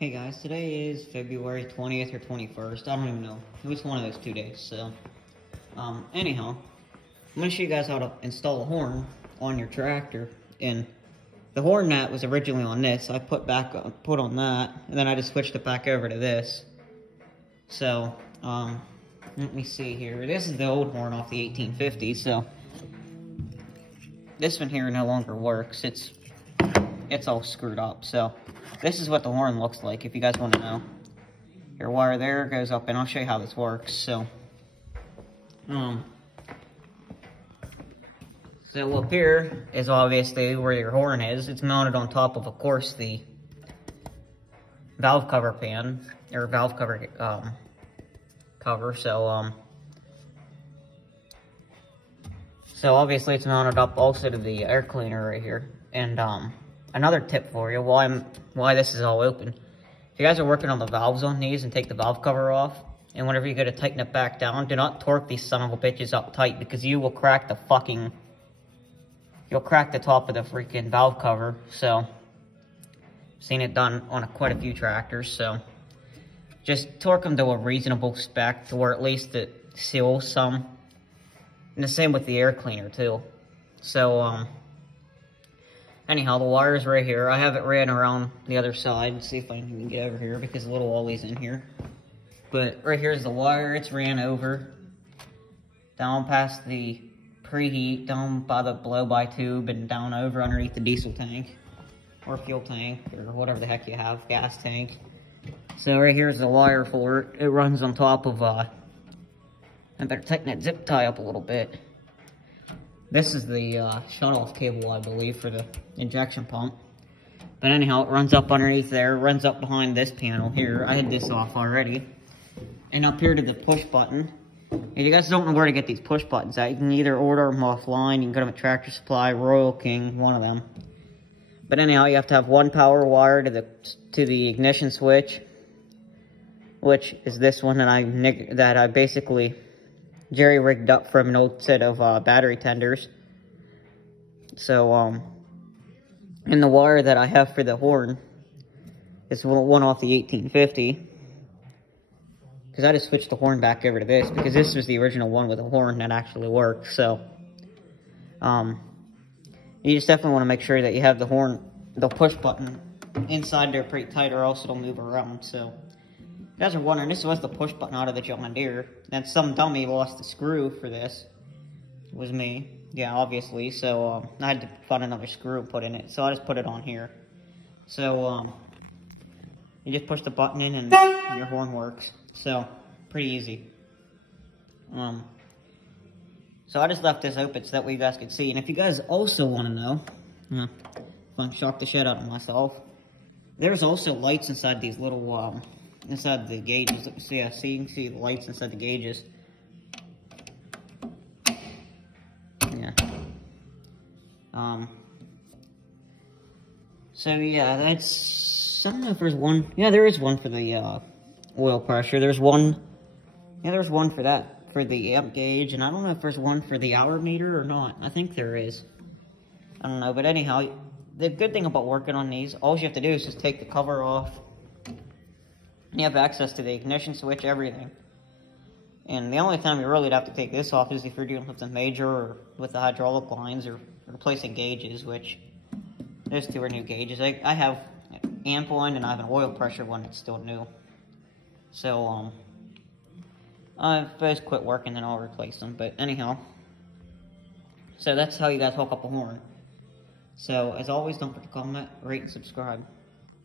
Hey guys, today is February 20th or 21st. I don't even know. It was one of those 2 days, so. Anyhow, I'm going to show you guys how to install a horn on your tractor. And the horn that was originally on this, I put on that, and then I just switched it back over to this. So, let me see here. This is the old horn off the 1850s, so. This one here no longer works. It's all screwed up, so. This is what the horn looks like, if you guys want to know. Your wire there goes up, and I'll show you how this works, so. So up here is obviously where your horn is. It's mounted on top of course, the valve cover pan, or valve cover, cover, so obviously it's mounted up also to the air cleaner right here, and, another tip for you, why this is all open. If you guys are working on the valves on these and take the valve cover off, and whenever you go to tighten it back down, do not torque these son of a bitches up tight, because you will crack the top of the freaking valve cover. So, I've seen it done on quite a few tractors, so just torque them to a reasonable spec, to where at least it seals some. And the same with the air cleaner too. So, anyhow, the wire's right here. I have it ran around the other side. Let's see if I can get over here, because the little Wally's in here. But right here's the wire. It's ran over, down past the preheat, down by the blow-by tube, and down over underneath the diesel tank, or fuel tank, or whatever the heck you have, gas tank. So right here's the wire for it. It runs on top of, I better tighten that zip tie up a little bit. This is the shut-off cable, I believe, for the injection pump. But anyhow, it runs up underneath there, runs up behind this panel here. I had this off already. And up here to the push button. If you guys don't know where to get these push buttons at, you can either order them offline, you can go to Tractor Supply, Royal King, one of them. But anyhow, you have to have one power wire to the ignition switch, which is this one that I basically jerry rigged up from an old set of battery tenders. So, and the wire that I have for the horn is one off the 1850. Because I just switched the horn back over to this, because this was the original one with a horn that actually worked. So, you just definitely want to make sure that you have the push button inside there pretty tight, or else it'll move around. So, you guys are wondering, this was the push button out of the John Deere. And some dummy lost the screw for this. It was me. Yeah, obviously. So, I had to find another screw and put in it. So, I just put it on here. So, you just push the button in and your horn works. So, pretty easy. So I just left this open so that way you guys could see. And if you guys also want to know, if I shock the shit out of myself, there's also lights inside these little, inside the gauges. Let me see, you can see the lights inside the gauges. Yeah. So yeah, I don't know if there's one. Yeah, there is one for the, oil pressure. There's one for that, for the amp gauge, and I don't know if there's one for the hour meter or not. I think there is. I don't know, but anyhow, the good thing about working on these, all you have to do is just take the cover off. You have access to the ignition switch, everything. And the only time you really have to take this off is if you're dealing with the major, or with the hydraulic lines, or replacing gauges, which, those two are new gauges. I have an amp one, and I have an oil pressure one that's still new. So, if those quit working, then I'll replace them. But anyhow, so that's how you guys hook up a horn. So, as always, don't forget to comment, rate, and subscribe.